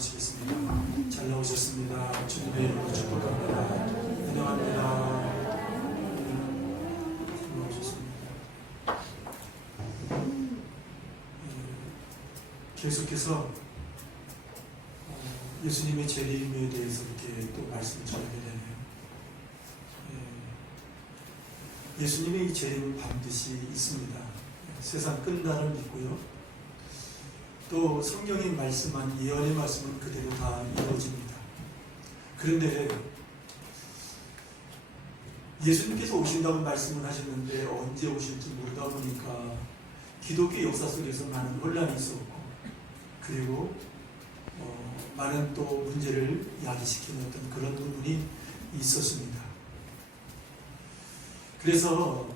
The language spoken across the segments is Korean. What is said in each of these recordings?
나누시겠습니다. 잘 나오셨습니다. 주님의 이름으로 축복합니다. 환영합니다. 잘 나오셨습니다. 계속해서 예수님의 재림에 대해서 이렇게 또 말씀을 전하게 되네요. 예수님의 이 재림은 반드시 있습니다. 세상 끝날을 믿고요. 또 성경이 말씀한 예언의 말씀은 그대로 다 이루어집니다. 그런데 예수님께서 오신다고 말씀을 하셨는데 언제 오실지 모르다 보니까 기독교 역사 속에서 많은 혼란이 있었고, 그리고 많은 또 문제를 야기시키는 어떤 그런 부분이 있었습니다. 그래서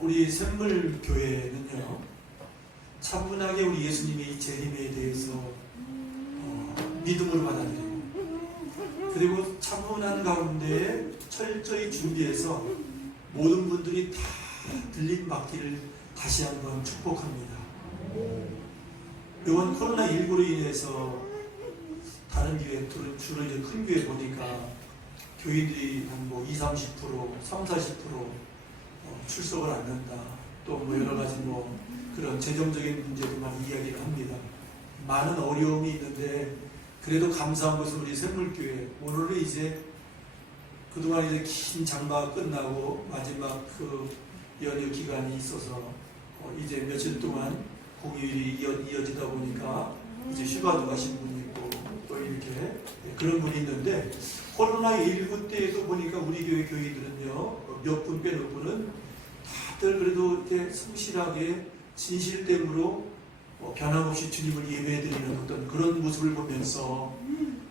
우리 샘물교회는요, 차분하게 우리 예수님의 이 재림에 대해서 믿음으로 받아들이고, 그리고 차분한 가운데 철저히 준비해서 모든 분들이 다 들림 받기를 다시 한번 축복합니다. 이번 코로나19로 인해서 다른 교회, 주로 이제 큰 교회 보니까 교인들이 한 뭐 20, 30%, 30, 40% 출석을 않는다. 또 뭐 여러 가지 뭐 그런 재정적인 문제도 많이 이야기를 합니다. 많은 어려움이 있는데 그래도 감사한 것은 우리 샘물교회 오늘은 이제 그동안 이제 긴 장마가 끝나고 마지막 그 연휴 기간이 있어서 이제 며칠 동안 공휴일이 이어지다 보니까 이제 휴가도 가신 분이 있고 또 이렇게 그런 분이 있는데, 코로나19 때에도 보니까 우리 교회 교인들은요, 몇 분 빼놓고는 다들 그래도 이렇게 성실하게 진실됨으로 변함없이 주님을 예배해드리는 어떤 그런 모습을 보면서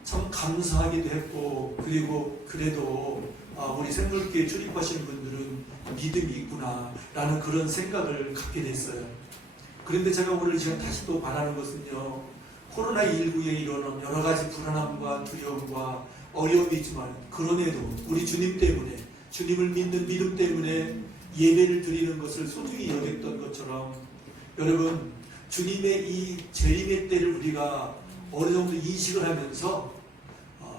참 감사하기도 했고, 그리고 그래도 우리 샘물교회 출입하시는 분들은 믿음이 있구나 라는 그런 생각을 갖게 됐어요. 그런데 제가 오늘 지금 다시 또 바라는 것은요, 코로나19에 이르는 여러 가지 불안함과 두려움과 어려움이 있지만 그럼에도 우리 주님 때문에, 주님을 믿는 믿음 때문에 예배를 드리는 것을 소중히 여겼던 것처럼, 여러분 주님의 이 재림의 때를 우리가 어느 정도 인식을 하면서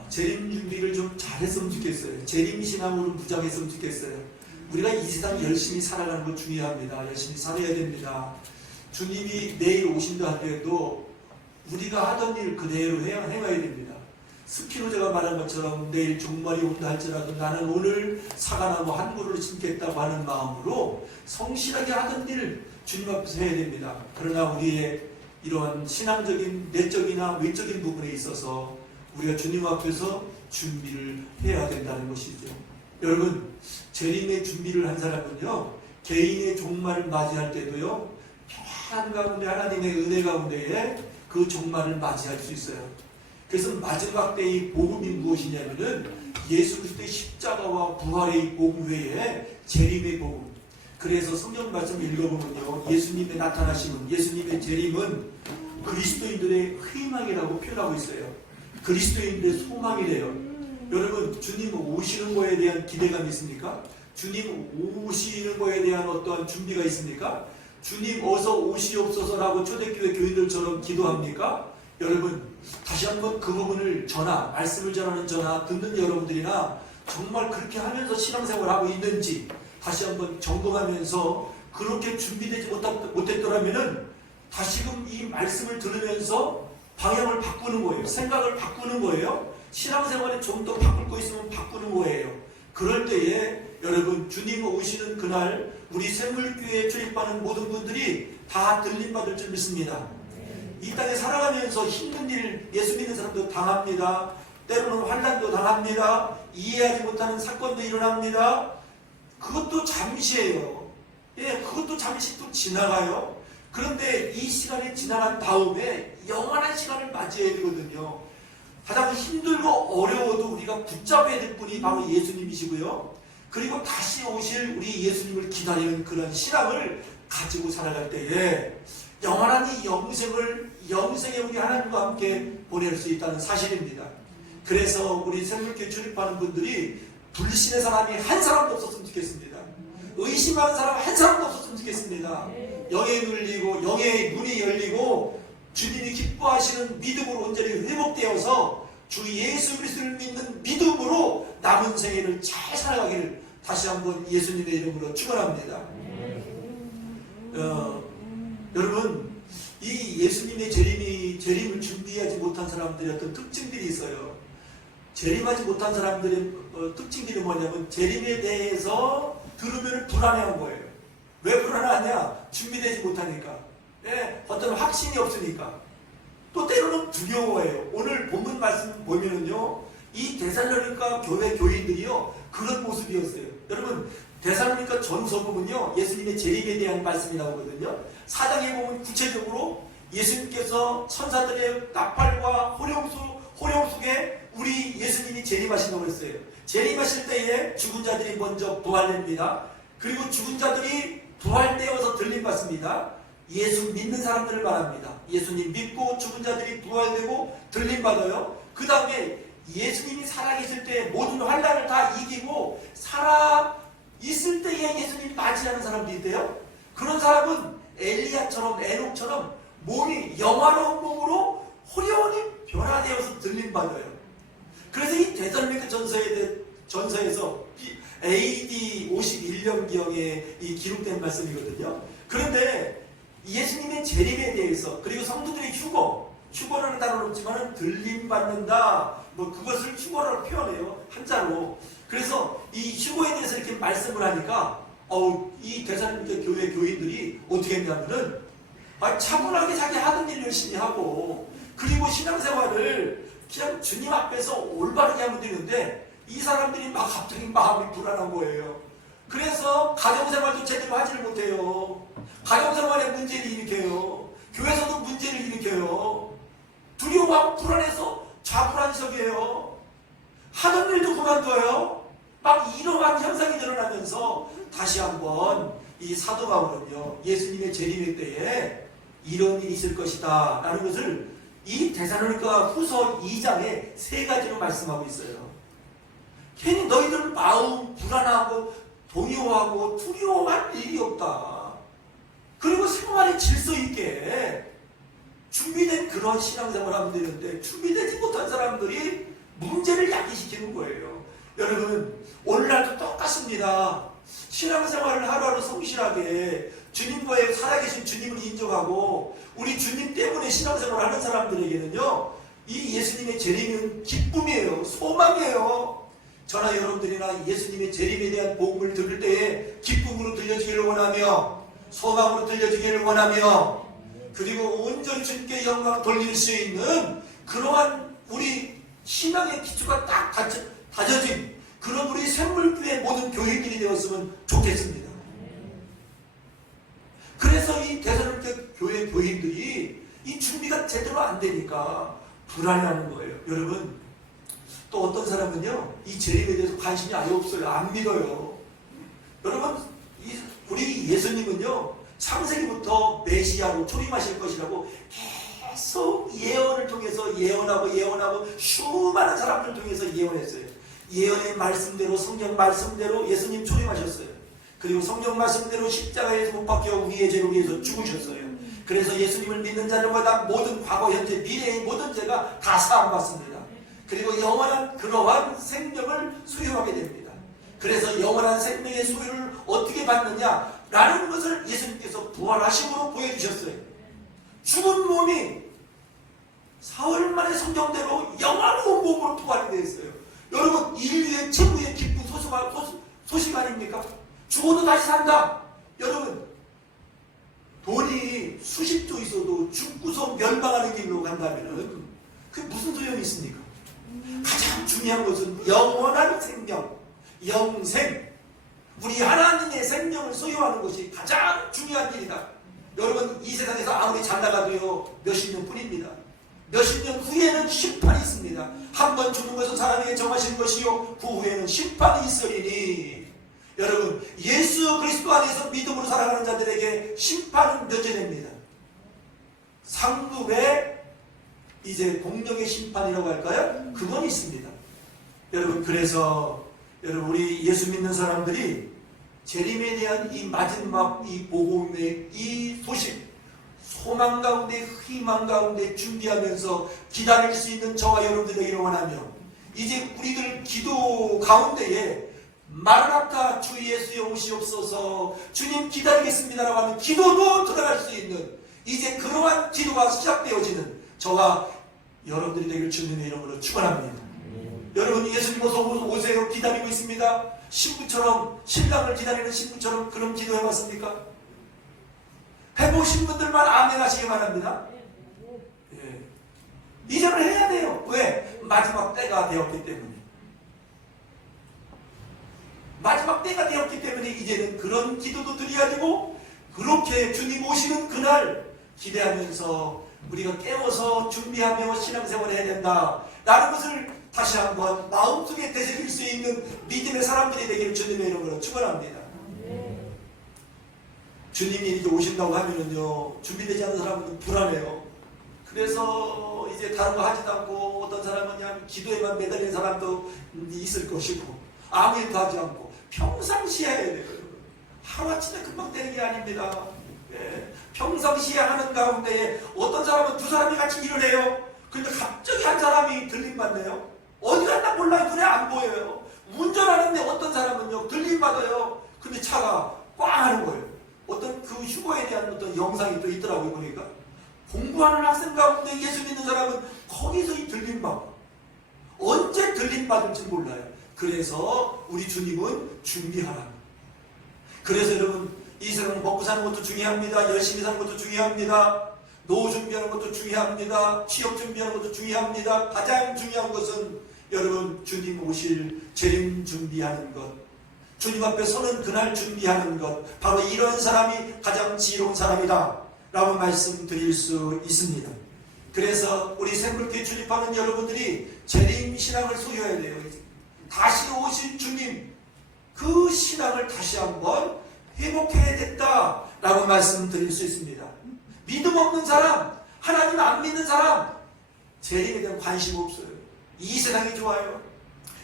재림 준비를 좀 잘했으면 좋겠어요. 재림 신앙으로 무장했으면 좋겠어요. 우리가 이 세상 열심히 살아가는 것 중요합니다. 열심히 살아야 됩니다. 주님이 내일 오신다 하더라도 우리가 하던 일 그대로 행해야 됩니다. 스피노자가 말한 것처럼 내일 종말이 온다 할지라도 나는 오늘 사과나무 한 그루를 심겠다고 하는 마음으로 성실하게 하던 일을 주님 앞에서 해야 됩니다. 그러나 우리의 이러한 신앙적인 내적이나 외적인 부분에 있어서 우리가 주님 앞에서 준비를 해야 된다는 것이죠. 여러분, 재림의 준비를 한 사람은요, 개인의 종말을 맞이할 때도요, 평안 가운데 하나님의 은혜 가운데에 그 종말을 맞이할 수 있어요. 그래서 마지막 때의 복음이 무엇이냐면은 예수 그리스도의 십자가와 부활의 복음 외에 재림의 복음. 그래서 성경 말씀을 읽어보면요, 예수님의 나타나심은, 예수님의 재림은 그리스도인들의 희망이라고 표현하고 있어요. 그리스도인들의 소망이래요. 여러분, 주님 오시는 거에 대한 기대감이 있습니까? 주님 오시는 거에 대한 어떠한 준비가 있습니까? 주님 어서 오시옵소서라고 초대교회 교인들처럼 기도합니까? 여러분, 다시 한번 그 부분을 말씀을 전하는 듣는 여러분들이나 정말 그렇게 하면서 신앙생활을 하고 있는지 다시 한번 점검하면서, 그렇게 준비되지 못했더라면은 다시금 이 말씀을 들으면서 방향을 바꾸는 거예요. 생각을 바꾸는 거예요. 신앙생활에 좀 더 바꿀 거 있으면 바꾸는 거예요. 그럴 때에 여러분, 주님 오시는 그날 우리 샘물교회에 출입하는 모든 분들이 다 들림받을 줄 믿습니다. 이 땅에 살아가면서 힘든 일 예수 믿는 사람도 당합니다. 때로는 환난도 당합니다. 이해하지 못하는 사건도 일어납니다. 그것도 잠시예요. 그것도 잠시 또 지나가요. 그런데 이 시간이 지나간 다음에 영원한 시간을 맞이해야 되거든요. 가장 힘들고 어려워도 우리가 붙잡아야 될 분이 바로 예수님이시고요. 그리고 다시 오실 우리 예수님을 기다리는 그런 신앙을 가지고 살아갈 때에 영원한 이 영생에 우리 하나님과 함께 보낼 수 있다는 사실입니다. 그래서 우리 샘물교회 출입하는 분들이 불신의 사람이 한 사람도 없었으면 좋겠습니다. 의심하는 사람 한 사람도 없었으면 좋겠습니다. 영에 눌리고 영의 눈이 열리고 주님이 기뻐하시는 믿음으로 온전히 회복되어서 주 예수 그리스도를 믿는 믿음으로 남은 생애를 잘 살아가기를 다시 한번 예수님의 이름으로 축원합니다. 여러분, 이 예수님의 재림을 준비하지 못한 사람들의 어떤 특징들이 있어요. 재림하지 못한 사람들의 특징들이 뭐냐면 재림에 대해서 들으면 불안해한 거예요. 왜 불안하냐? 준비되지 못하니까. 어떤 확신이 없으니까. 또 때로는 두려워해요. 오늘 본문 말씀 보면은요, 이 데살로니가 교회 교인들이요, 그런 모습이었어요. 여러분, 데살로니가 전서 보면요, 예수님의 재림에 대한 말씀이 나오거든요. 4장에 보면 구체적으로 예수님께서 천사들의 나팔과 호령 속에 우리 예수님이 재림하신다고 했어요. 재림하실 때에 죽은 자들이 먼저 부활됩니다. 그리고 죽은 자들이 부활되어서 들림받습니다. 예수 믿는 사람들을 말합니다. 예수님 믿고 죽은 자들이 부활되고 들림받아요. 그 다음에 예수님이 살아계실 때 모든 환난을 다 이기고 살아있을 때에 예수님이 맞이하는 사람들이 있대요. 그런 사람은 엘리야처럼 에녹처럼 몸이 영화로운 몸으로 호련히 변화되어서 들림받아요. 그래서 이 데살로니가 전서에서 AD 51년경에 이 기록된 말씀이거든요. 그런데 예수님의 재림에 대해서, 그리고 성도들의 휴거라는 단어는 없지만 들림받는다, 그것을 휴거라고 표현해요, 한자로. 그래서 이 휴거에 대해서 이렇게 말씀을 하니까 이 데살로니가 교회 교인들이 어떻게 했냐면은 차분하게 자기 하던 일 열심히 하고, 그리고 신앙생활을 그냥 주님 앞에서 올바르게 하면 되는데 이 사람들이 갑자기 마음이 불안한 거예요. 그래서 가정생활도 제대로 하지를 못해요. 가정생활에 문제를 일으켜요. 교회에서도 문제를 일으켜요. 두려워하고 불안해서 좌불안석이에요. 하던 일도 그만둬요. 이러한 현상이 드러나면서 다시 한번 이 사도 바울은요, 예수님의 재림의 때에 이런 일이 있을 것이다 라는 것을 이 데살로니가 후서 2장에 3가지로 말씀하고 있어요. 괜히 너희들 마음 불안하고 동요하고 두려워할 일이 없다. 그리고 생활에 질서 있게 준비된 그런 신앙생활을 하면 되는데, 준비되지 못한 사람들이 문제를 야기시키는 거예요. 여러분, 오늘날도 똑같습니다. 신앙생활을 하루하루 성실하게 주님과의 살아계신 주님을 인정하고 우리 주님 때문에 신앙생활을 하는 사람들에게는요, 이 예수님의 재림은 기쁨이에요. 소망이에요. 저나 여러분들이나 예수님의 재림에 대한 복음을 들을 때에 기쁨으로 들려주기를 원하며, 소망으로 들려주기를 원하며, 그리고 온전히 주님께 영광을 돌릴 수 있는 그러한 우리 신앙의 기초가 딱 다져진 그런 우리 샘물교회 모든 교인들이 되었으면 좋겠습니다. 그래서 이 데살로니가 교회 교인들이 이 준비가 제대로 안 되니까 불안해하는 거예요. 여러분, 또 어떤 사람은요, 이 재림에 대해서 관심이 아예 없어요. 안 믿어요. 여러분, 우리 예수님은요, 창세기부터 메시아로 초림하실 것이라고 계속 예언을 통해서 예언하고 수많은 사람들을 통해서 예언했어요. 예언의 말씀대로, 성경 말씀대로 예수님 초림하셨어요. 그리고 성경 말씀대로 십자가에서 못 박혀 우리의 죄를 위해서 죽으셨어요. 그래서 예수님을 믿는 자들마다 모든 과거, 현재, 미래의 모든 죄가 다 사함받습니다. 그리고 영원한 그러한 생명을 소유하게 됩니다. 그래서 영원한 생명의 소유를 어떻게 받느냐라는 것을 예수님께서 부활하심으로 보여주셨어요. 죽은 몸이 사흘 만에 성경대로 영화로운 몸으로 부활이 되었어요. 여러분, 인류의 최고의 기쁜 소식 아닙니까? 죽어도 다시 산다. 여러분, 돈이 수십조 있어도 죽고서 멸망하는 길로 간다면 그게 무슨 소용이 있습니까? 가장 중요한 것은 영원한 생명, 영생, 우리 하나님의 생명을 소유하는 것이 가장 중요한 일이다. 여러분, 이 세상에서 아무리 잘 나가도요, 몇십 년 뿐입니다. 몇십 년 후에는 심판이 있습니다. 한 번 죽는 것은 사람에게 정하신 것이요, 그 후에는 심판이 있으리니. 여러분, 예수 그리스도 안에서 믿음으로 살아가는 자들에게 심판은 면제됩니다. 상급의 이제 공령의 심판이라고 할까요? 그건 있습니다. 여러분, 그래서 여러분, 우리 예수 믿는 사람들이 재림에 대한 이 마지막 이 복음의 이 소식, 소망 가운데 희망 가운데 준비하면서 기다릴 수 있는 저와 여러분들에게 원하며 이제 우리들 기도 가운데에 마라나타 주 예수여 오시옵소서 주님 기다리겠습니다라고 하는 기도도 들어갈 수 있는 이제 그러한 기도가 시작되어지는 저와 여러분들이 되길 주님의 이름으로 축원합니다. 여러분 예수님 어서 오세요 기다리고 있습니다. 신부처럼 신랑을 기다리는 신부처럼 그런 기도 해봤습니까? 해보신 분들만 아멘 하시기 바랍니다. 예. 이전을 해야 돼요. 왜? 마지막 때가 되었기 때문에. 마지막 때가 되었기 때문에 이제는 그런 기도도 드려야 되고 그렇게 주님 오시는 그날 기대하면서 우리가 깨워서 준비하며 신앙생활을 해야 된다 라는 것을 다시 한번 마음속에 되새길 수 있는 믿음의 사람들이 되기를 주님의 이름으로 축원합니다. 주님이 이렇게 오신다고 하면은요 준비되지 않은 사람은 불안해요. 그래서 이제 다른 거 하지도 않고 어떤 사람은 그냥 기도에만 매달린 사람도 있을 것이고 아무 일도 하지 않고 평상시에 해야 돼요. 하루아침에 금방 되는 게 아닙니다. 예. 평상시에 하는 가운데 어떤 사람은 두 사람이 같이 일을 해요. 근데 갑자기 한 사람이 들림받네요. 어디 갔나 몰라요. 눈에 안 보여요. 운전하는데 어떤 사람은요 들림받아요. 근데 차가 꽝 하는 거예요. 어떤 그 휴거에 대한 어떤 영상이 또 있더라고요. 보니까 공부하는 학생 가운데 예수 믿는 사람은 거기서 이 들림받고 언제 들림받을지 몰라요. 그래서 우리 주님은 준비하라. 그래서 여러분 이 세상 먹고 사는 것도 중요합니다. 열심히 사는 것도 중요합니다. 노후 준비하는 것도 중요합니다. 취업 준비하는 것도 중요합니다. 가장 중요한 것은 여러분 주님 오실 재림 준비하는 것, 주님 앞에 서는 그날 준비하는 것, 바로 이런 사람이 가장 지혜로운 사람이다 라고 말씀드릴 수 있습니다. 그래서 우리 샘플교회 출입하는 여러분들이 재림 신앙을 소유해야 돼요. 다시 오실 주님 그 신앙을 다시 한번 회복해야겠다 라고 말씀드릴 수 있습니다. 믿음 없는 사람, 하나님 안 믿는 사람 재림에 대한 관심 없어요. 이 세상이 좋아요.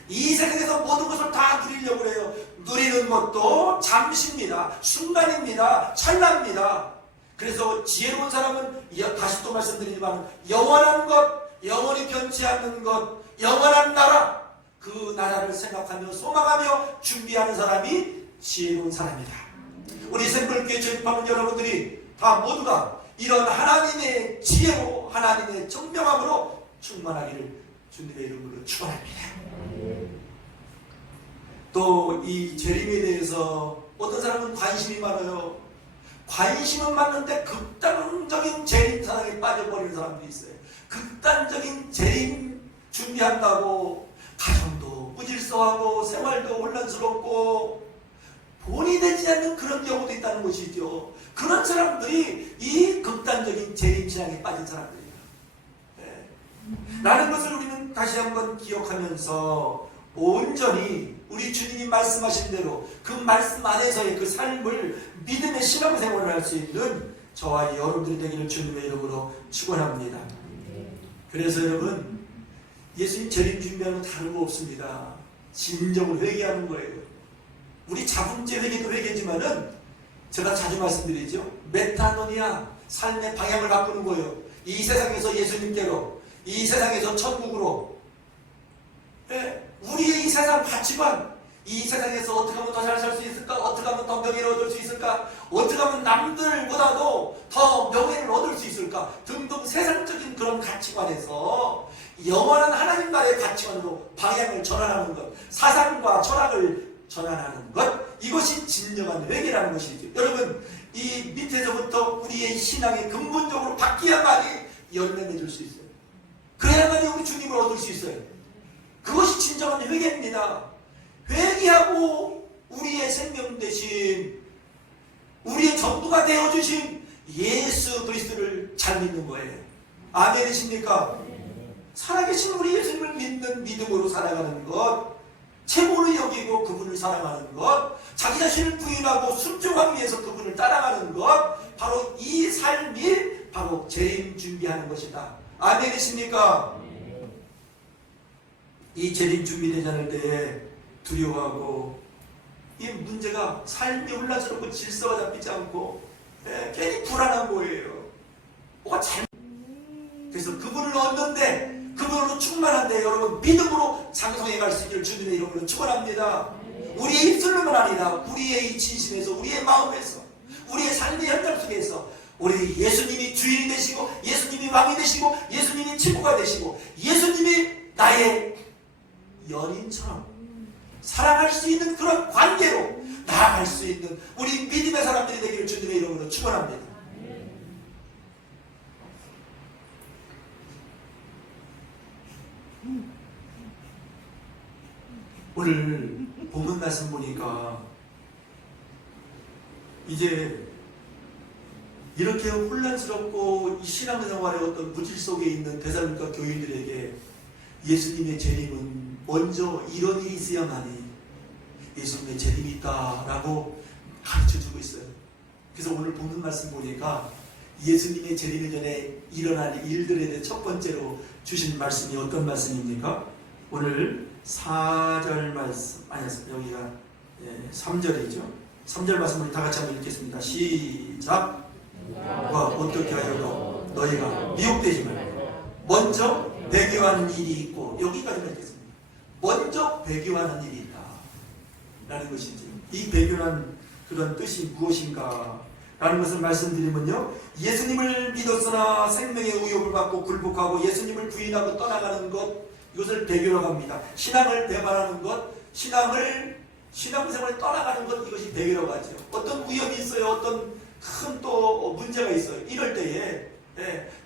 이 세상에서 모든 것을 다 누리려고 해요. 누리는 것도 잠시입니다. 순간입니다. 찰나입니다. 그래서 지혜로운 사람은 다시 또 말씀드리지만 영원한 것, 영원히 변치 않는 것, 영원한 나라, 그 나라를 생각하며 소망하며 준비하는 사람이 지혜로운 사람이다. 우리 샘플교회 조입하는 여러분들이 다 모두가 이런 하나님의 지혜로 하나님의 청명함으로 충만하기를 주님의 이름으로 축원합니다. 또 이 재림에 대해서 어떤 사람은 관심이 많아요. 관심은 많은데 극단적인 재림 사랑에 빠져버리는 사람도 있어요. 극단적인 재림 준비한다고 가정도 무질서하고 생활도 혼란스럽고 본이 되지 않는 그런 경우도 있다는 것이죠. 그런 사람들이 이 극단적인 재림 신앙에 빠진 사람들이에요. 네. 라는 것을 우리는 다시 한번 기억하면서 온전히 우리 주님이 말씀하신 대로 그 말씀 안에서의 그 삶을 믿음의 신앙생활을 할 수 있는 저와 여러분들이 되기를 주님의 이름으로 축원합니다. 그래서 여러분 예수님 재림 준비하는 거 다른 거 없습니다. 진정을 회개하는 거예요. 우리 자분제 회개도 회개지만은 제가 자주 말씀드리죠. 메타노니아 삶의 방향을 바꾸는 거예요. 이 세상에서 예수님께로, 이 세상에서 천국으로. 네, 우리의 이 세상 가치관, 이 세상에서 어떻게 하면 더 잘 살 수 있을까? 어떻게 하면 더 명예를 얻을 수 있을까? 어떻게 하면 남들보다도 더 명예를 얻을 수 있을까? 등등 세상적인 그런 가치관에서 영원한 하나님 나라의 가치관으로 방향을 전환하는 것, 사상과 철학을 전환하는 것, 이것이 진정한 회개라는 것이죠. 여러분, 이 밑에서부터 우리의 신앙이 근본적으로 바뀌어야만이 열매 맺을 수 있어요. 그래야만이 우리 주님을 얻을 수 있어요. 그것이 진정한 회개입니다. 회개하고 우리의 생명 대신 우리의 전부가 되어주신 예수 그리스도를 잘 믿는 거예요. 아멘이십니까? 살아계신 우리 예수님을 믿는 믿음으로 살아가는 것, 최고로 여기고 그분을 사랑하는 것, 자기 자신을 부인하고 순종하기 위해서 그분을 따라가는 것, 바로 이 삶이 바로 재림 준비하는 것이다. 아멘이십니까? 이 재림 준비되지 않을 때에 두려워하고 이 문제가 삶이 혼란스럽고 질서가 잡히지 않고 괜히 불안한 거예요. 뭐가 잘. 그래서 그분을 얻는데, 그분으로 충만한데 여러분 믿음으로 장성해 갈 수 있기를 주님의 이름으로 축원합니다. 우리의 입술로만 아니라 우리의 이 진심에서, 우리의 마음에서, 우리의 삶의 현장 속에서 우리 예수님이 주인이 되시고, 예수님이 왕이 되시고, 예수님이 친구가 되시고, 예수님이 나의 연인처럼 사랑할 수 있는 그런 관계로 나아갈 수 있는 우리 믿음의 사람들이 되기를 주님의 이름으로 축원합니다. 오늘 본문 말씀 보니까 이제 이렇게 혼란스럽고 이 신앙생활의 어떤 무질 속에 있는 데살로니가 교인들에게 예수님의 재림은 먼저 이런 일이 있어야만이 예수님의 재림이 있다라고 가르쳐주고 있어요. 그래서 오늘 본문 말씀 보니까 예수님의 재림이 전에 일어날 일들에 대해 첫 번째로 주신 말씀이 어떤 말씀입니까? 오늘 4절 말씀, 아니 여기가 3절이죠. 3절 말씀을 다 같이 한번 읽겠습니다. 시작. 와, 어떻게 하여도 너희가 미혹되지 말고 먼저 배교하는 일이 있고, 여기까지만 읽겠습니다. 먼저 배교하는 일이 있다 라는 것이지. 이 배교란 그런 뜻이 무엇인가 라는 것을 말씀드리면요, 예수님을 믿었으나 생명의 의욕을 받고 굴복하고 예수님을 부인하고 떠나가는 것, 이것을 배교라고 합니다. 신앙을 배반하는 것, 신앙생활을 떠나가는 것, 이것이 배교라고 하죠. 어떤 위험이 있어요. 어떤 큰 또 문제가 있어요. 이럴 때에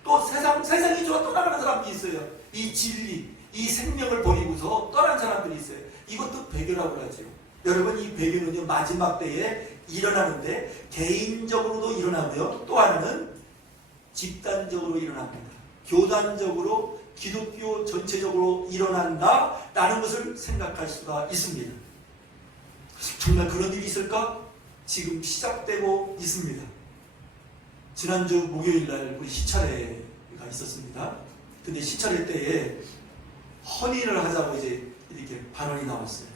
또 세상이 좋아 떠나가는 사람들이 있어요. 이 진리, 이 생명을 버리고서 떠난 사람들이 있어요. 이것도 배교라고 하죠. 여러분, 이 배교는요, 마지막 때에 일어나는데 개인적으로도 일어나고요, 또 하나는 집단적으로 일어납니다. 교단적으로, 기독교 전체적으로 일어난다라는 것을 생각할 수가 있습니다. 정말 그런 일이 있을까? 지금 시작되고 있습니다. 지난주 목요일날 우리 시차례가 있었습니다. 근데 시차례 때에 헌의를 하자고 이제 이렇게 반언이 나왔어요.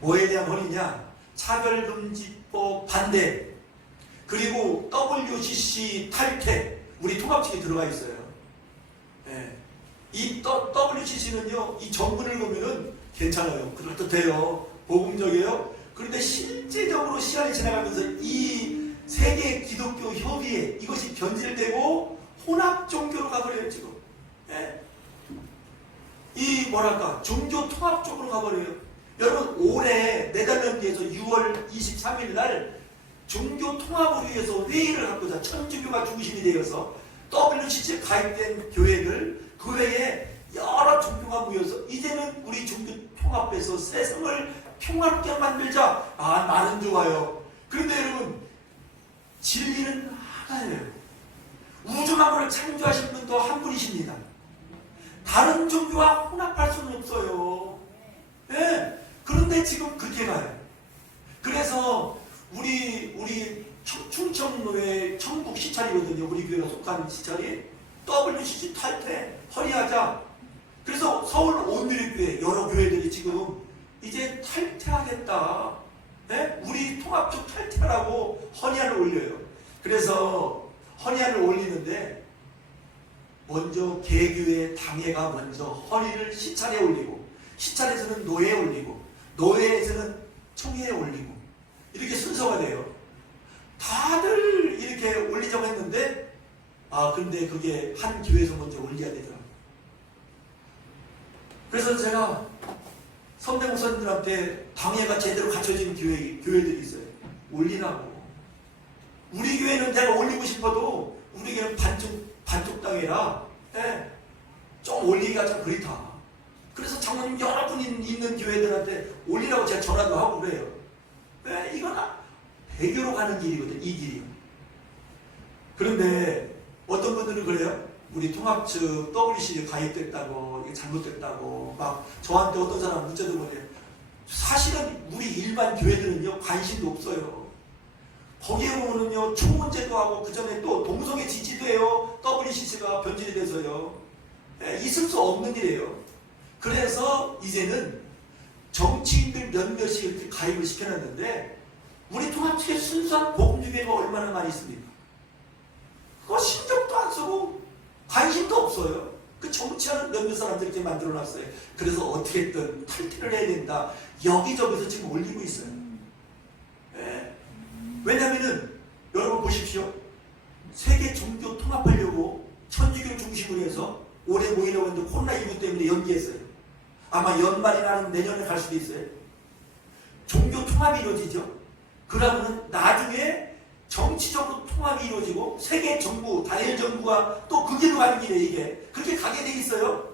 뭐에 대한 헌의냐? 차별금지법 반대, 그리고 WCC 탈퇴, 우리 통합측에 들어가 있어요. 이 WCC는요, 이 정문을 보면은 괜찮아요. 그럴듯해요. 복음적이에요. 그런데 실제적으로 시간이 지나가면서 이 세계 기독교 협의회, 이것이 변질되고 혼합 종교로 가버려요, 지금. 이 뭐랄까, 종교 통합 쪽으로 가버려요. 여러분, 올해 네덜란드에서 6월 23일 날 종교 통합을 위해서 회의를 하고자, 천주교가 중심이 되어서 WCC에 가입된 교회들, 그 외에 여러 종교가 모여서 이제는 우리 종교 통합해서 세상을 평화롭게 만들자. 아, 나는 좋아요. 그런데 여러분, 진리는 하나예요. 우주만물을 창조하신 분도 한 분이십니다. 다른 종교와 혼합할 수는 없어요. 그런데 지금 그렇게 가요. 그래서 우리 충청도의 청북 시찰이거든요. 우리 교회가 속한 시찰이 WCC 탈퇴 허리하자. 그래서 서울 온누리교회 여러 교회들이 지금 이제 탈퇴하겠다. 우리 통합적 탈퇴라고 헌의안을 올려요. 그래서 헌의안을 올리는데 먼저 개교회 당회가 먼저 헌의를 시찰에 올리고, 시찰에서는 노회에 올리고, 노회에서는 청회에 올리고, 이렇게 순서가 돼요. 다들 이렇게 올리자고 했는데, 근데 그게 한 교회에서 먼저 올려야 되더라고요. 그래서 제가 선배 목사님들한테 당회가 제대로 갖춰진 교회들이 있어요. 올리라고. 우리 교회는 내가 올리고 싶어도 우리 교회는 반쪽 당회라 좀 올리기가 좀 그렇다. 그래서 장로님 여러 분 있는 교회들한테 올리라고 제가 전화도 하고 그래요. 이건 배교로 가는 길이거든, 이 길이. 그런데 어떤 분들은 그래요. 우리 통합측 WCC에 가입됐다고, 이게 잘못됐다고, 막 저한테 어떤 사람 문자 들어오네요. 사실은 우리 일반 교회들은요, 관심도 없어요. 거기에 보면은요, 총문제도 하고, 그 전에 또 동성애 지지도 해요. WCC가 변질이 돼서요. 있을 수 없는 일이에요. 그래서 이제는 정치인들 몇몇이 이렇게 가입을 시켜놨는데, 우리 통합측에 순수한 복음주교회가 얼마나 많이 있습니까? 그거 신경도 안 써. 관심도 없어요. 그 정치하는 몇몇 사람들이 이렇게 만들어놨어요. 그래서 어떻게든 탈퇴를 해야 된다. 여기저기서 지금 올리고 있어요. 예. 왜냐면은 여러분 보십시오. 세계 종교 통합하려고 천주교 중심으로 해서 올해 모이려고 했는데 코로나19 때문에 연기했어요. 아마 연말이나 아니면 내년에 갈 수도 있어요. 종교 통합이 이루어지죠. 그러면 나중에 정치적으로 통합이 이루어지고 세계 정부, 다일 정부가 또 그 길로 가는 길에 이게 그렇게 가게 돼 있어요.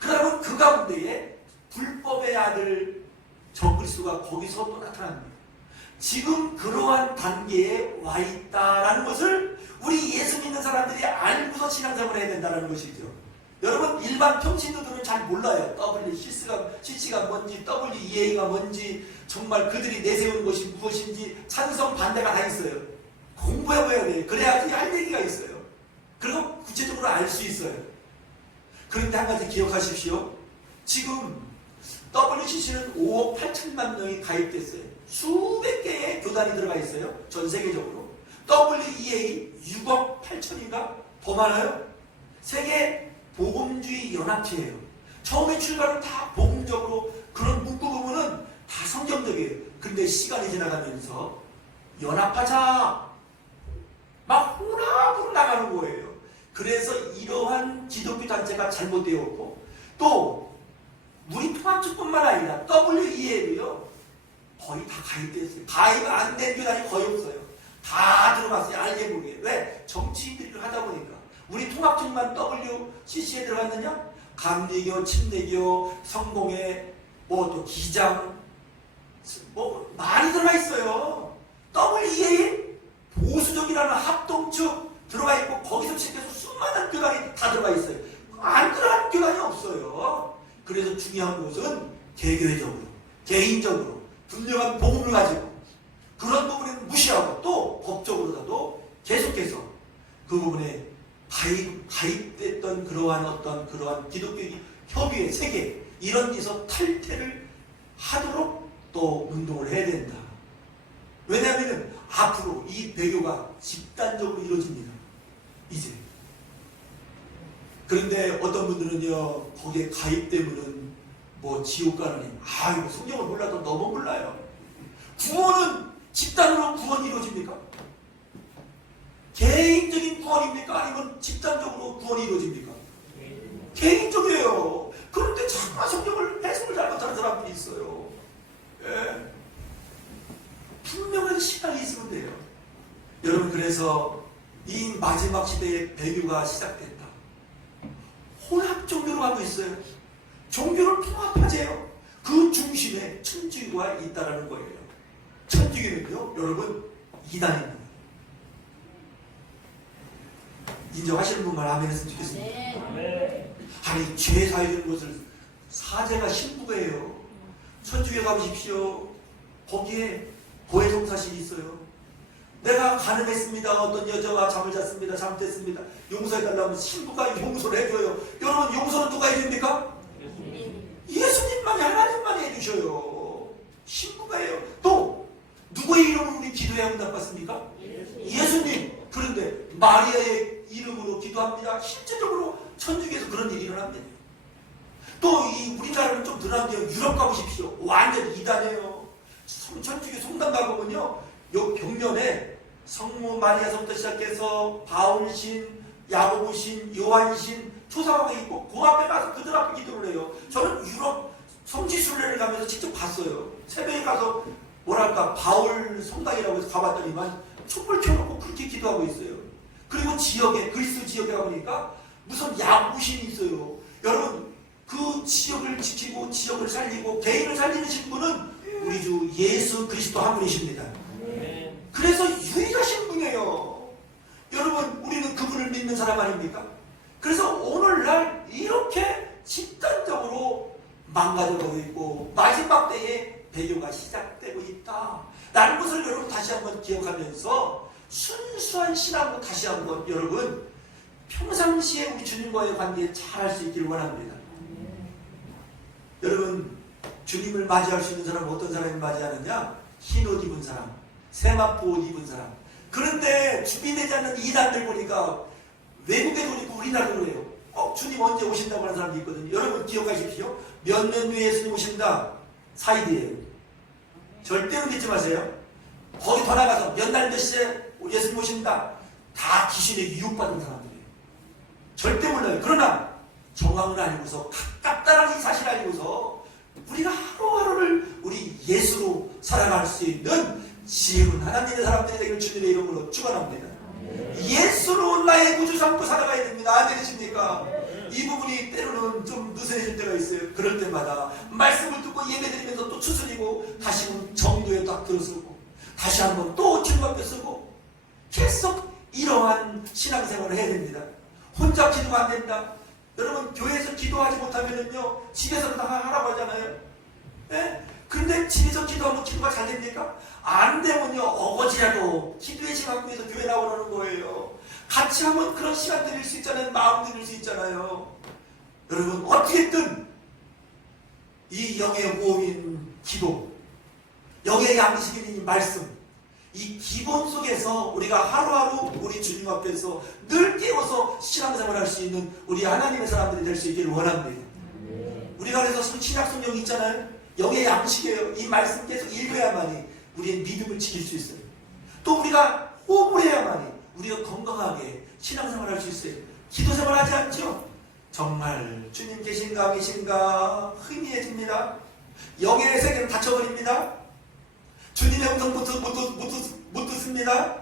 그러면 그 가운데에 불법의 아들 적그리스도가 거기서 또 나타납니다. 지금 그러한 단계에 와 있다라는 것을 우리 예수 믿는 사람들이 알고서 신앙생활을 해야 된다는 것이죠. 여러분 일반 평신도들은 잘 몰라요. CC가 뭔지, WEA가 뭔지, 정말 그들이 내세운 것이 무엇인지 찬성 반대가 다 있어야 공부해봐야 돼요. 그래야지 할 얘기가 있어요. 그리고 구체적으로 알 수 있어요. 그런데 한 가지 기억하십시오. 지금 WCC는 5억 8천만 명이 가입됐어요. 수백 개의 교단이 들어가 있어요. 전 세계적으로. WEA 6억 8천인가? 더 많아요. 세계 복음주의 연합체예요. 처음에 출발은 다 복음적으로 그런 문구 부분은 다 성경적이에요. 근데 시간이 지나가면서 연합하자 막 호락호락 나가는 거예요. 그래서 이러한 기독교 단체가 잘못되었고 또 우리 통합주뿐만 아니라 WEA도요 거의 다 가입됐어요. 가입 안 된 교단이 거의 없어요. 다 들어갔어요. 알게 모르게. 왜? 정치인들이 하다 보니까. 우리 통합중만 WCC에 들어갔느냐? 감리교, 침례교, 성공회, 뭐 또 기장, 뭐 많이 들어가 있어요. WEA 보수적이라는 합동축 들어가 있고 거기서 시작해서 수많은 교단이 다 들어가 있어요. 안 들어간 교단이 없어요. 그래서 중요한 것은 개교회적으로, 개인적으로 분명한 복음을 가지고 그런 부분에는 무시하고 또 법적으로라도 계속해서 그 부분에 가입됐던 그러한 기독교 협의회 세계 이런 데서 탈퇴를 하도록 또 운동을 해야 된다. 왜냐하면 앞으로 이 배교가 집단적으로 이루어집니다. 이제. 그런데 어떤 분들은요 거기에 가입되면은 뭐 지옥 가느니 이거 성경을 몰라도 너무 몰라요. 구원은 집단으로 구원이 이루어집니까? 개인적인 구원입니까? 아니면 집단적으로 구원이 이루어집니까? 개인적이에요. 그런데 자꾸 성경을 해석을 잘못하는 사람들이 있어요. 예. 분명한 시간이 있으면 돼요. 여러분 그래서 이 마지막 시대에 배교가 시작됐다. 혼합 종교로 가고 있어요. 종교를 통합하세요. 그 중심에 천주교가 있다라는 거예요. 천주교는요, 여러분 이단입니다. 인정하시는 분만 아멘 했으면 좋겠습니다. 네. 아니 죄 사해주는 것을 사제가 신부예요. 천주교 가보십시오. 거기에 고해성사실이 있어요. 내가 가늠했습니다. 어떤 여자와 잠을 잤습니다. 잘못했습니다. 용서해달라면 신부가 용서를 해줘요. 여러분 용서는 누가 해줍니까? 예수님만이 하나님만이 해주셔요. 신부가 해요. 또 누구의 이름으로 우리 기도해야 응답받습니까? 예수님. 그런데 마리아의 이름으로 기도합니다. 실제적으로 천주교에서 그런 일이 일어납니다. 또 이 우리나라는 좀 드러난데요. 유럽 가보십시오. 완전 이단이에요. 천주교 성당 가보면요. 요 벽면에 성모 마리아서부터 시작해서 바울신, 야고보신, 요한신, 초상화가 있고 그 앞에 가서 그들 앞에 기도를 해요. 저는 유럽 성지순례를 가면서 직접 봤어요. 새벽에 가서 뭐랄까 바울 성당이라고 해서 가봤더니만 촛불 켜놓고 그렇게 기도하고 있어요. 그리고 지역에 그리스 지역에 가보니까 무슨 야구신이 있어요. 여러분 그 지역을 지키고 지역을 살리고 개인을 살리는 신분은 우리 주 예수 그리스도 한 분이십니다. 그래서 유일하신 분이에요. 여러분 우리는 그분을 믿는 사람 아닙니까? 그래서 오늘날 이렇게 집단적으로 망가져가고 있고 마지막 때에 배교가 시작되고 있다 라는 것을 여러분 다시 한번 기억하면서 순수한 신앙으로 다시 한번 여러분 평상시에 우리 주님과의 관계에 잘할 수 있기를 원합니다. 여러분 주님을 맞이할 수 있는 사람은 어떤 사람이 맞이하느냐? 흰 옷 입은 사람, 세마포 옷 입은 사람. 그런데 준비되지 않는 이단들 보니까 외국에도 있고 우리나라도 그래요. 주님 언제 오신다고 하는 사람도 있거든요. 여러분 기억하십시오. 몇 년 후에 예수님 오신다. 사이드예요. 절대로 믿지 마세요. 거기 더 나가서 몇 날 몇 시에 예수님 오신다. 다 귀신에 유혹받은 사람들이에요. 절대 몰라요. 그러나 정황을 알고서 가깝다라는 이 사실을 알고서 우리가 하루하루를 우리 예수로 살아갈 수 있는 지혜로운 하나님의 사람들이 되기를 주님의 이름으로 축원합니다. 예수로 나의 구주 삼고 살아가야 됩니다. 안 되십니까? 이 부분이 때로는 좀 느슨해질 때가 있어요. 그럴 때마다 말씀을 듣고 예배드리면서 또 추스리고 다시 정도에 딱 들어서고 다시 한번 또 주님 앞에 서고 계속 이러한 신앙생활을 해야 됩니다. 혼자 기도가 안 된다. 여러분 교회에서 기도하지 못하면요 집에서 다 하라고 하잖아요. 예? 근데 집에서 기도하면 기도가 잘 됩니까? 안 되면요 어거지라도 기도의 시간 갖고 해서 교회 나오라는 거예요. 같이 하면 그런 시간 드릴 수 있잖아요. 마음 드릴 수 있잖아요. 여러분 어떻게든 이 영의 모험인 기도, 영의 양식인 이 말씀, 이 기본 속에서 우리가 하루하루 우리 주님 앞에서 늘 깨워서 신앙생활을 할 수 있는 우리 하나님의 사람들이 될 수 있기를 원합니다. 우리가 그래서 신약 성경 있잖아요. 영의 양식이에요. 이 말씀 계속 읽어야만이 우리의 믿음을 지킬 수 있어요. 또 우리가 호흡을 해야만이 우리가 건강하게 신앙생활을 할 수 있어요. 기도생활 하지 않죠? 정말 주님 계신가 계신가 흥미해집니다. 영의 세계는 닫혀버립니다. 주님의 음성 못 듣습니다.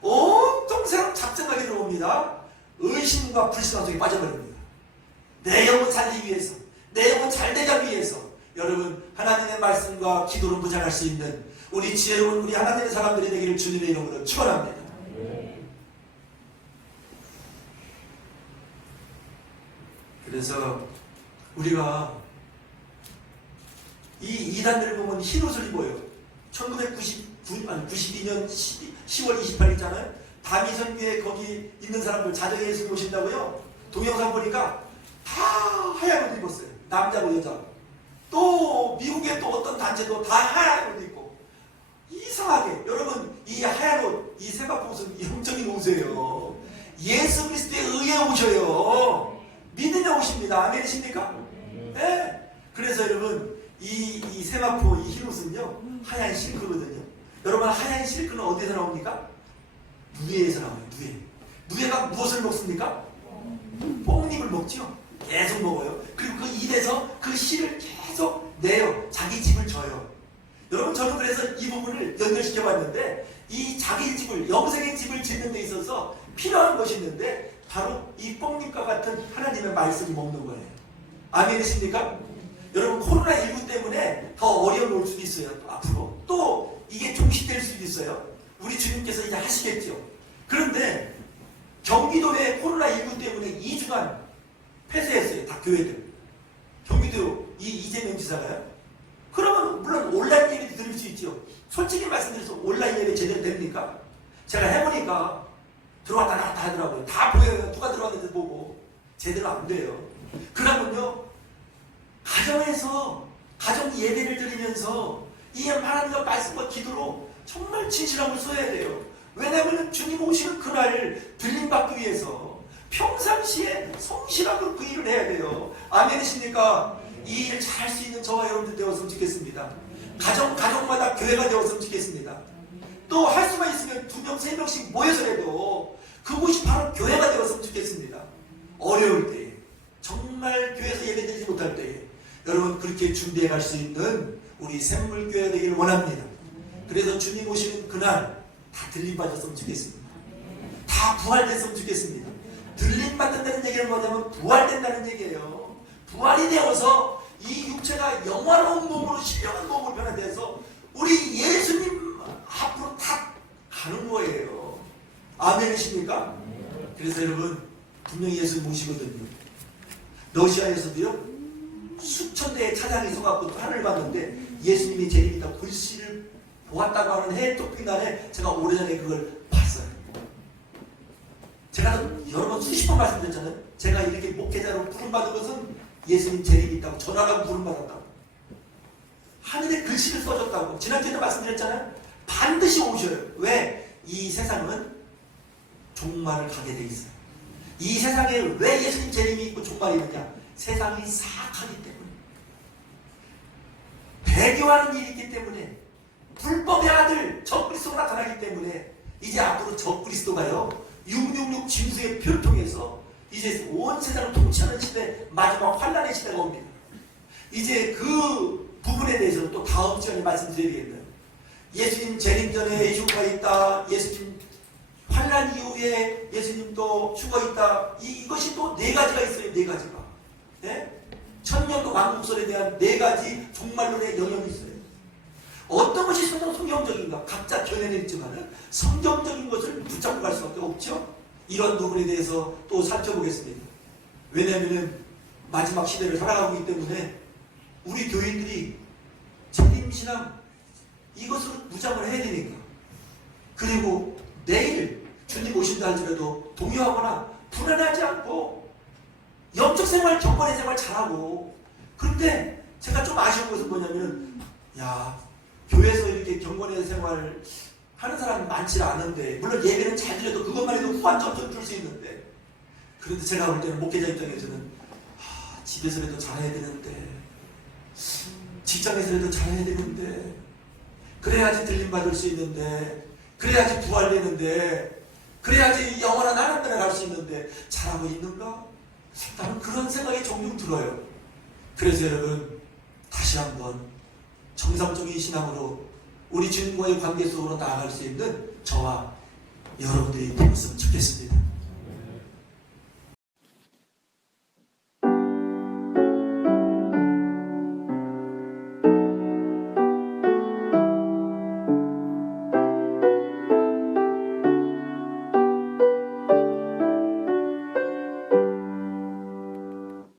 온통 세상 잡생각이 들어옵니다. 의심과 불신앙 속에 빠져버립니다. 내 영혼 살리기 위해서, 내 영혼 잘되기 위해서 여러분 하나님의 말씀과 기도로 무장할 수 있는 우리 지혜로운 우리 하나님의 사람들이 되기를 주님의 이름으로 축원합니다. 그래서 우리가 이 이단들을 보면 흰옷을 입어요. 1992년 10월 28일 있잖아요. 다미선교에 거기 있는 사람들 자정에 예수님 오신다고요. 동영상 보니까 다 하얀 옷 입었어요. 남자고 여자고. 또 미국의 또 어떤 단체도 다 하얀 옷 입고. 이상하게 여러분 이 하얀 옷, 이 세마포 옷은 영적인 옷이에요. 예수 그리스도에 의해 오셔요. 믿음에 오십니다. 아멘이십니까? 네. 그래서 여러분 이 세마포 이 흰 옷은요 하얀 실크거든요. 여러분 하얀 실크는 어디서 나옵니까? 누에에서 나와요. 누에가 무엇을 먹습니까? 뽕잎을 먹죠. 계속 먹어요. 그리고 그 입에서 그 실을 계속 내요. 자기 집을 져요. 여러분 저는 그래서 이 부분을 연결시켜 봤는데 이 자기 집을 영생의 집을 짓는 데 있어서 필요한 것이 있는데 바로 이 뽕잎과 같은 하나님의 말씀을 먹는 거예요. 아멘이십니까? 여러분 코로나19 때문에 더 어려움이 올 수도 있어요. 앞으로 또 이게 종식될 수도 있어요. 우리 주님께서 이제 하시겠죠. 그런데 경기도에 코로나19 때문에 2주간 폐쇄했어요. 다 교회들. 경기도 이재명 지사가요. 그러면 물론 온라인 예배도 드릴 수 있죠. 솔직히 말씀드려서 온라인 예배 제대로 됩니까? 제가 해보니까 들어왔다 나왔다 하더라고요. 다 보여요. 누가 들어왔는지 보고. 제대로 안 돼요. 그러면요 가정에서 가정 예배를 드리면서 이 하나님의 말씀과 기도로 정말 진실함을 써야 돼요. 왜냐하면 주님 오시는 그날을 들림받기 위해서 평상시에 성실함으로 그 일을 해야 돼요. 아멘이십니까? 이 일을 잘 할 수 있는 저와 여러분들 되었으면 좋겠습니다. 가정마다 교회가 되었으면 좋겠습니다. 또 할 수만 있으면 2명, 3명씩 모여서라도 그곳이 바로 교회가 되었으면 좋겠습니다. 어려울 때에 정말 교회에서 예배드리지 못할 때에 여러분 그렇게 준비해 갈 수 있는 우리 샘물교회 되기를 원합니다. 그래서 주님 오시는 그날 다 들림받았으면 좋겠습니다. 다 부활됐으면 좋겠습니다. 들림받는다는 얘기는 뭐냐면 부활된다는 얘기예요. 부활이 되어서 이 육체가 영화로운 몸으로 신령한 몸으로 변화돼서 우리 예수님 앞으로 다 가는 거예요. 아멘이십니까? 그래서 여러분 분명히 예수 모시거든요. 러시아에서도요 수천 대의 차량이 서갖고 하늘을 봤는데 예수님이 재림이다 글씨를 보았다고 하는 해외 토픽 날에 제가 오래전에 그걸 봤어요. 제가 여러 번 수십 번 말씀드렸잖아요. 제가 이렇게 목회자로 부름받은 것은 예수님 재림이 있다고 전화라고 부름받았다고 하늘에 글씨를 써줬다고 지난주에도 말씀드렸잖아요. 반드시 오셔요. 왜? 이 세상은 종말을 가게 돼 있어요. 이 세상에 왜 예수님 재림이 있고 종말이 있느냐? 세상이 사악하기 때문에, 배교하는 일이 있기 때문에, 불법의 아들 적그리스도가 나타나기 때문에 이제 앞으로 적그리스도가요 666 진수의 표를 통해서 이제 온 세상을 통치하는 시대, 마지막 환란의 시대가 옵니다. 이제 그 부분에 대해서는 또 다음 시간에 말씀드리겠네요. 예수님 재림 전에 휴가 있다, 예수님 환란 이후에 예수님 또 휴가 있다. 이것이 또 네 가지가 있어요. 네 가지가. 네? 천년도 왕국설에 대한 네 가지 종말론의 영역이 있어요. 어떤 것이 성경적인가? 각자 견해는 있지만 성경적인 것을 붙잡고 갈 수밖에 없죠. 이런 부분에 대해서 또 살펴보겠습니다. 왜냐하면 마지막 시대를 살아가고 있기 때문에 우리 교인들이 재림신앙 이것을 무장을 해야 되니까. 그리고 내일 주님 오신다 할지라도 동요하거나 불안하지 않고 영적 생활, 경건의 생활 잘하고. 그런데 제가 좀 아쉬운 것은 뭐냐면, 야, 교회에서 이렇게 경건의 생활 하는 사람이 많지 않은데, 물론 예배는 잘 드려도 그것만 해도 후한 점점 줄 수 있는데, 그런데 제가 볼 때는 목회자 입장에서는 집에서라도 잘해야 되는데, 직장에서라도 잘해야 되는데, 그래야지 들림 받을 수 있는데, 그래야지 부활되는데, 그래야지 영원한 하나님을 갈 수 있는데 잘하고 있는가? 나는 그런 생각이 종종 들어요. 그래서 여러분, 다시 한번 정상적인 신앙으로 우리 주님과의 관계 속으로 나아갈 수 있는 저와 여러분들이 되었으면 좋겠습니다.